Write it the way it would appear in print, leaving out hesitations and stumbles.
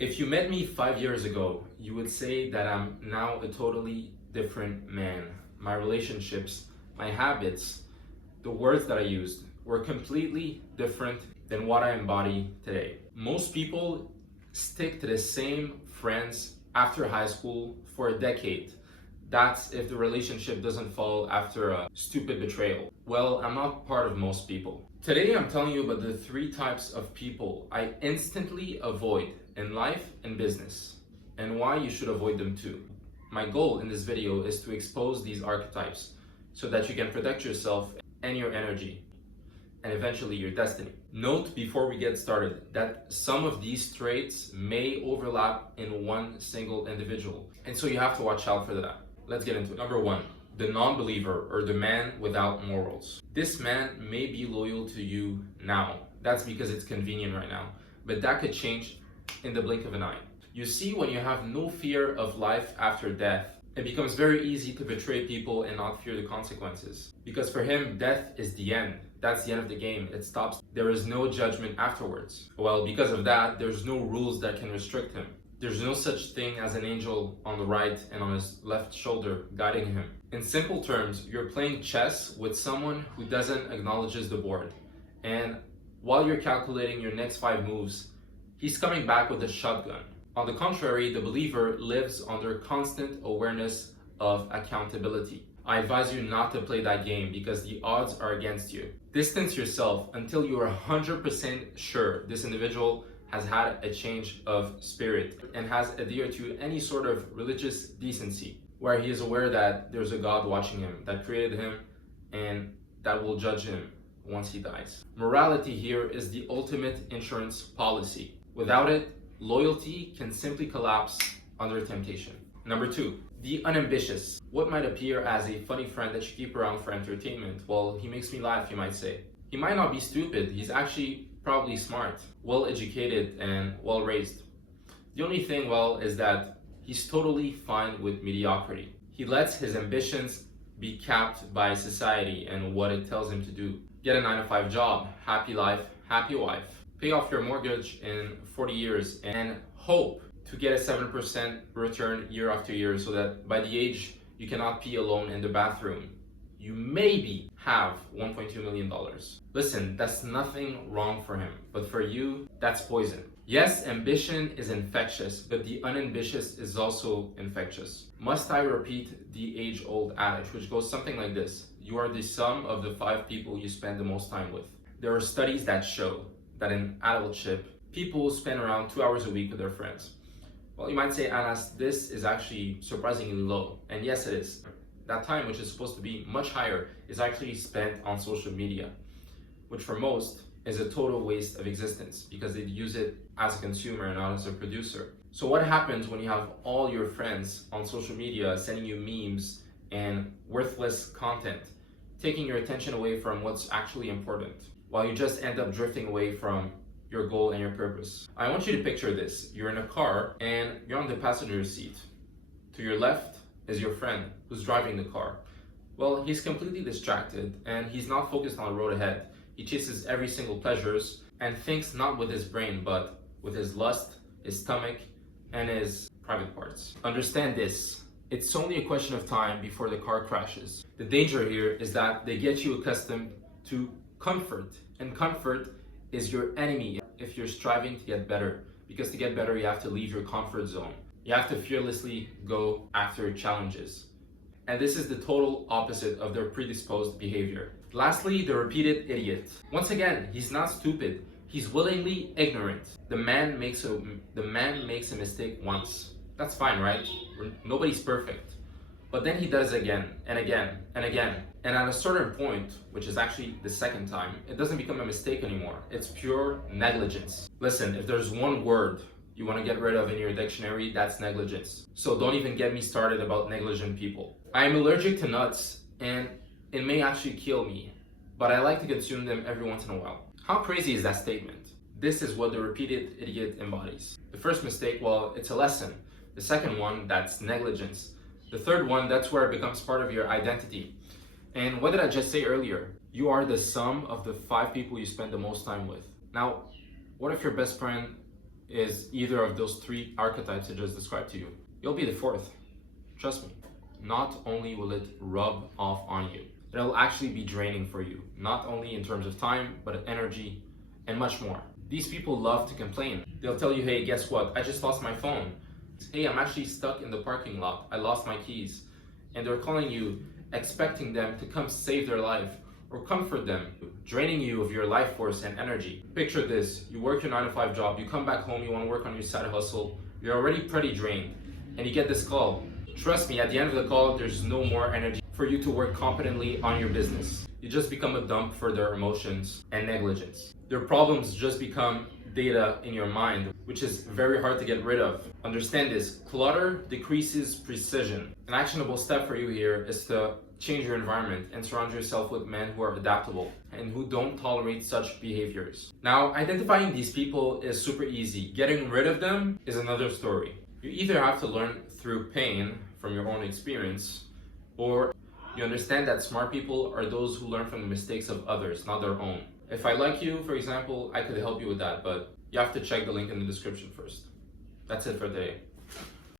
If you met me 5 years ago, you would say that I'm now a totally different man. My relationships, my habits, the words that I used were completely different than what I embody today. Most people stick to the same friends after high school for a decade. That's if the relationship doesn't fall after a stupid betrayal. Well, I'm not part of most people. Today, I'm telling you about the three types of people I instantly avoid in life and business, and why you should avoid them too. My goal in this video is to expose these archetypes so that you can protect yourself and your energy, and eventually your destiny. Note before we get started that some of these traits may overlap in one single individual, and so you have to watch out for that. Let's get into it. Number one, the non-believer, or the man without morals. This man may be loyal to you now. That's because it's convenient right now, but that could change in the blink of an eye. You see, when you have no fear of life after death, it becomes very easy to betray people and not fear the consequences. Because for him, death is the end. That's the end of the game. It stops. There is no judgment afterwards. Well, because of that, there's no rules that can restrict him. There's no such thing as an angel on the right and on his left shoulder guiding him. In simple terms, you're playing chess with someone who doesn't acknowledge the board. And while you're calculating your next 5 moves, he's coming back with a shotgun. On the contrary, the believer lives under constant awareness of accountability. I advise you not to play that game because the odds are against you. Distance yourself until you are 100% sure this individual has had a change of spirit and has adhered to any sort of religious decency, where he is aware that there's a God watching him, that created him, and that will judge him once he dies. Morality here is the ultimate insurance policy. Without it, loyalty can simply collapse under temptation. Number two, the unambitious. What might appear as a funny friend that you keep around for entertainment. Well, he makes me laugh, you might say. He might not be stupid, he's actually probably smart, well educated, and well raised. The only thing, well, is that he's totally fine with mediocrity. He lets his ambitions be capped by society and what it tells him to do. Get a 9-to-5 job, happy life, happy wife. Pay off your mortgage in 40 years and hope to get a 7% return year after year so that by the age you cannot pee alone in the bathroom, you maybe have $1.2 million. Listen, that's nothing wrong for him, but for you, that's poison. Yes, ambition is infectious, but the unambitious is also infectious. Must I repeat the age-old adage, which goes something like this: you are the sum of the 5 people you spend the most time with. There are studies that show that in adultship, people spend around 2 hours a week with their friends. Well, you might say, Anas, this is actually surprisingly low. And yes, it is. That time, which is supposed to be much higher, is actually spent on social media, which for most is a total waste of existence because they use it as a consumer and not as a producer. So what happens when you have all your friends on social media sending you memes and worthless content, taking your attention away from what's actually important, while you just end up drifting away from your goal and your purpose? I want you to picture this. You're in a car and you're on the passenger seat. To your left is your friend who's driving the car. Well, he's completely distracted and he's not focused on the road ahead. He chases every single pleasures and thinks not with his brain, but with his lust, his stomach, and his private parts. Understand this. It's only a question of time before the car crashes. The danger here is that they get you accustomed to comfort, and comfort is your enemy if you're striving to get better, because to get better you have to leave your comfort zone. You have to fearlessly go after challenges. And this is the total opposite of their predisposed behavior. Lastly, the repeated idiot. Once again, he's not stupid, he's willingly ignorant. The man makes a mistake once. That's fine, right? Nobody's perfect. But then he does it again and again and again. And at a certain point, which is actually the second time, it doesn't become a mistake anymore. It's pure negligence. Listen, if there's one word you want to get rid of in your dictionary, that's negligence. So don't even get me started about negligent people. I am allergic to nuts and it may actually kill me, but I like to consume them every once in a while. How crazy is that statement? This is what the repeated idiot embodies. The first mistake, well, it's a lesson. The second one, that's negligence. The third one, that's where it becomes part of your identity. And what did I just say earlier? You are the sum of the 5 people you spend the most time with. Now, what if your best friend is either of those three archetypes I just described to you, you'll be the fourth. Trust me. Not only will it rub off on you, it'll actually be draining for you, not only in terms of time, but energy and much more. These people love to complain. They'll tell you, hey, guess what? I just lost my phone. Hey, I'm actually stuck in the parking lot. I lost my keys. And they're calling you, expecting them to come save their life or comfort them, draining you of your life force and energy. Picture this, you work your 9-to-5 job, you come back home, you want to work on your side hustle, you're already pretty drained, and you get this call. Trust me, at the end of the call, there's no more energy for you to work competently on your business. You just become a dump for their emotions and negligence. Their problems just become data in your mind, which is very hard to get rid of. Understand this, clutter decreases precision. An actionable step for you here is to change your environment and surround yourself with men who are adaptable and who don't tolerate such behaviors. Now, identifying these people is super easy. Getting rid of them is another story. You either have to learn through pain from your own experience, or you understand that smart people are those who learn from the mistakes of others, not their own. If I like you, for example, I could help you with that, but you have to check the link in the description first. That's it for today.